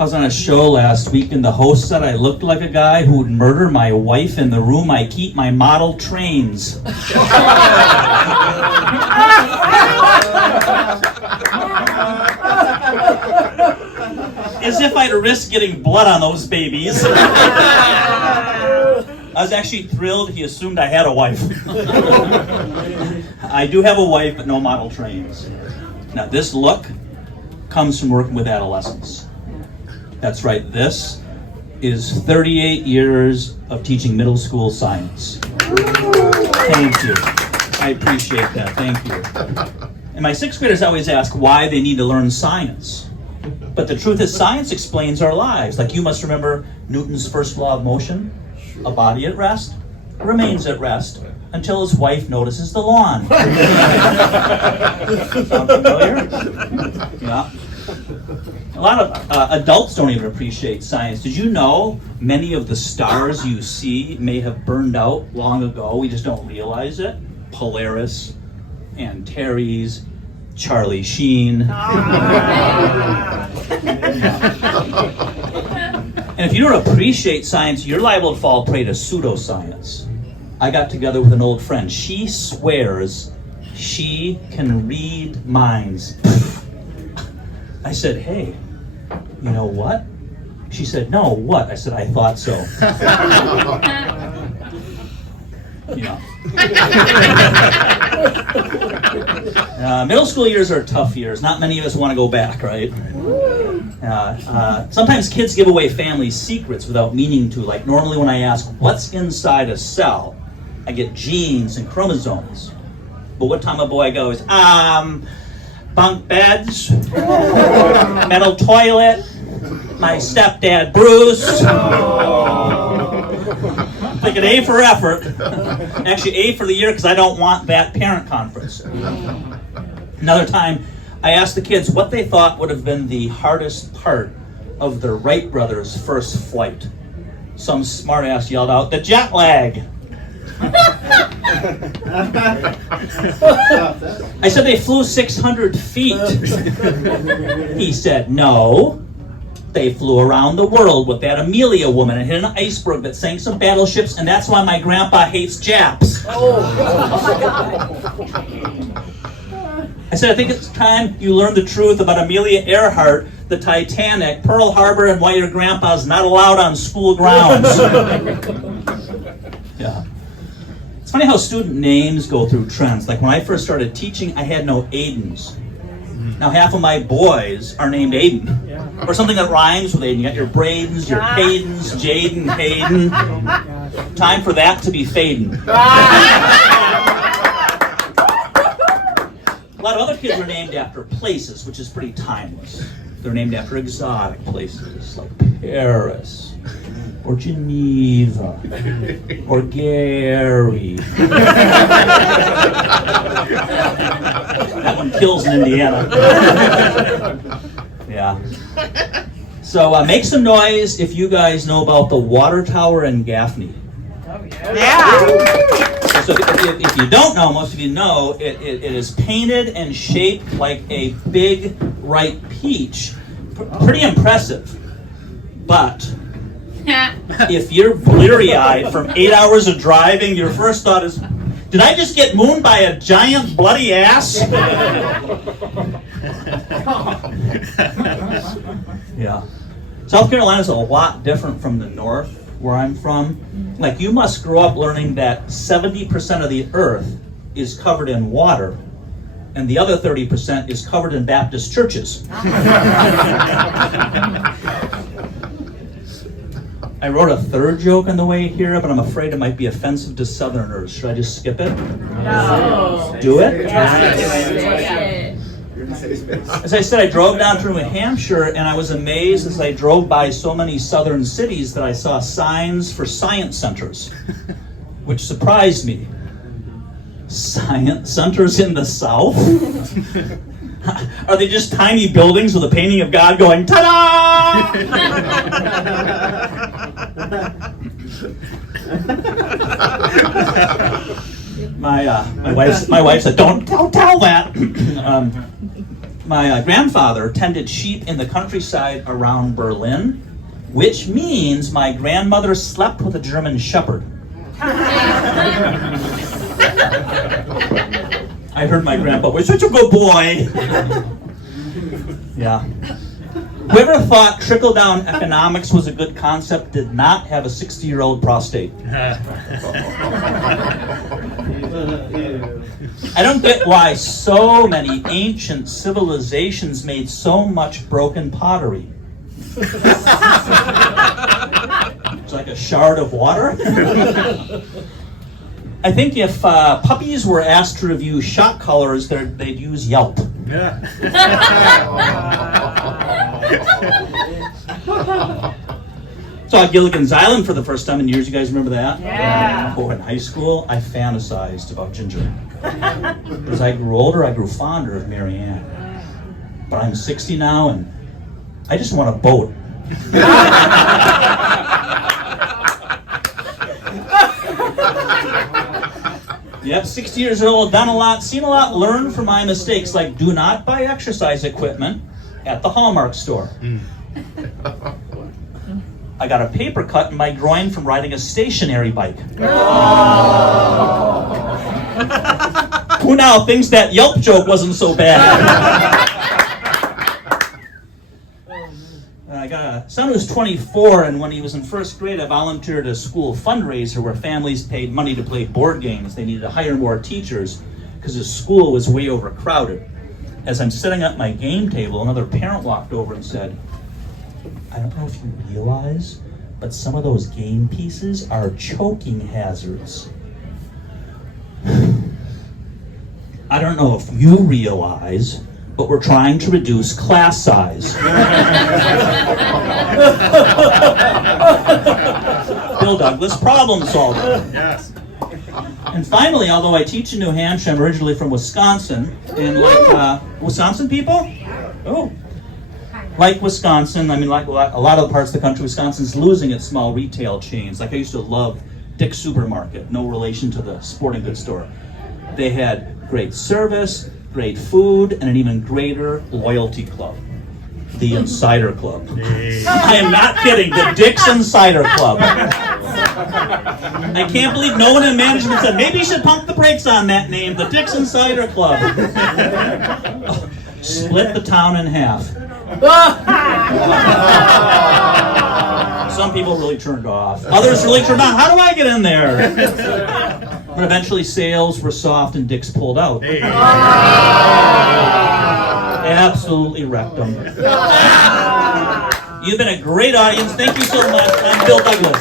I was on a show last week, and the host said I looked like a guy who would murder my wife in the room I keep my model trains. As if I'd risk getting blood on those babies. I was actually thrilled he assumed I had a wife. I do have a wife, but no model trains. Now, this look comes from working with adolescents. That's right, this is 38 years of teaching middle school science. Thank you. I appreciate that, thank you. And my sixth graders always ask why they need to learn science. But the truth is, science explains our lives. Like, you must remember Newton's first law of motion. A body at rest remains at rest until his wife notices the lawn. Sound familiar? Yeah. A lot of adults don't even appreciate science. Did you know many of the stars you see may have burned out long ago? We just don't realize it. Polaris, Antares, Charlie Sheen. And if you don't appreciate science, you're liable to fall prey to pseudoscience. I got together with an old friend. She swears she can read minds. I said, hey, you know what? She said, no, what? I said, I thought so. Yeah. Middle school years are tough years. Not many of us want to go back, right? Sometimes kids give away family secrets without meaning to. Like, normally when I ask, what's inside a cell? I get genes and chromosomes. But what time a boy goes, bunk beds, metal toilet, my stepdad Bruce. Like an A for effort. Actually, A for the year, because I don't want that parent conference. Another time, I asked the kids what they thought would have been the hardest part of the Wright brothers' first flight. Some smartass yelled out, the jet lag. I said they flew 600 feet. He said, no. They flew around the world with that Amelia woman and hit an iceberg that sank some battleships, and that's why my grandpa hates Japs. Oh my God. I said, I think it's time you learn the truth about Amelia Earhart, the Titanic, Pearl Harbor, and why your grandpa's not allowed on school grounds. Yeah. It's funny how student names go through trends. Like when I first started teaching, I had no Aidens. Now half of my boys are named Aiden. Or something that rhymes with Aiden. You got your Bradens, your Caydens, Jaden, Hayden. Time for that to be Faden. A lot of other kids are named after places, which is pretty timeless. They're named after exotic places like Paris, or Geneva, or Gary. That one kills in Indiana. Yeah. So make some noise if you guys know about the water tower in Gaffney. Oh, yeah. So if you don't know, most of you know, it is painted and shaped like a big ripe peach. Pretty impressive. But if you're bleary-eyed from 8 hours of driving, your first thought is, did I just get mooned by a giant bloody ass? Yeah. South Carolina is a lot different from the north, where I'm from. Like, you must grow up learning that 70% of the earth is covered in water, and the other 30% is covered in Baptist churches. I wrote a third joke on the way here, but I'm afraid it might be offensive to Southerners. Should I just skip it? No. Do it? Yeah. As I said, I drove down through New Hampshire, and I was amazed as I drove by so many southern cities that I saw signs for science centers, which surprised me. Science centers in the South? Are they just tiny buildings with a painting of God going, ta-da? My wife said, don't tell that. My grandfather tended sheep in the countryside around Berlin, which means my grandmother slept with a German Shepherd. I heard my grandpa was such a good boy. Yeah. Whoever thought trickle-down economics was a good concept did not have a 60-year-old prostate. I don't get why so many ancient civilizations made so much broken pottery. It's like a shard of water. I think if puppies were asked to review shot colors, they'd use Yelp. Yeah. Saw Gilligan's Island for the first time in years. You guys remember that? Yeah. Oh, in high school, I fantasized about Ginger. As I grew older, I grew fonder of Mary Ann. But I'm 60 now, and I just want a boat. Yep, 60 years old, done a lot, seen a lot, learned from my mistakes, like do not buy exercise equipment at the Hallmark store. I got a paper cut in my groin from riding a stationary bike. Who now thinks that Yelp joke wasn't so bad? I got a son who's 24, and when he was in first grade, I volunteered at a school fundraiser where families paid money to play board games. They needed to hire more teachers because his school was way overcrowded. As I'm setting up my game table, another parent walked over and said, I don't know if you realize, but some of those game pieces are choking hazards. I don't know if you realize, but we're trying to reduce class size. Bill Douglas, problem solver. Yes. And finally, although I teach in New Hampshire, I'm originally from Wisconsin, and like Wisconsin people? Oh. Like Wisconsin, I mean, like a lot of the parts of the country, Wisconsin's losing its small retail chains. Like I used to love Dick's Supermarket, no relation to the sporting goods store. They had great service, great food, and an even greater loyalty club, the Insider Club. I am not kidding, the Dick's Insider Club. I can't believe no one in management said, maybe you should pump the brakes on that name, the Dick's Insider Club. Split the town in half. Some people really turned off. Others really turned on. How do I get in there? But eventually sales were soft and Dick's pulled out. Hey. Absolutely wrecked them. You've been a great audience. Thank you so much. I'm Bill Douglas.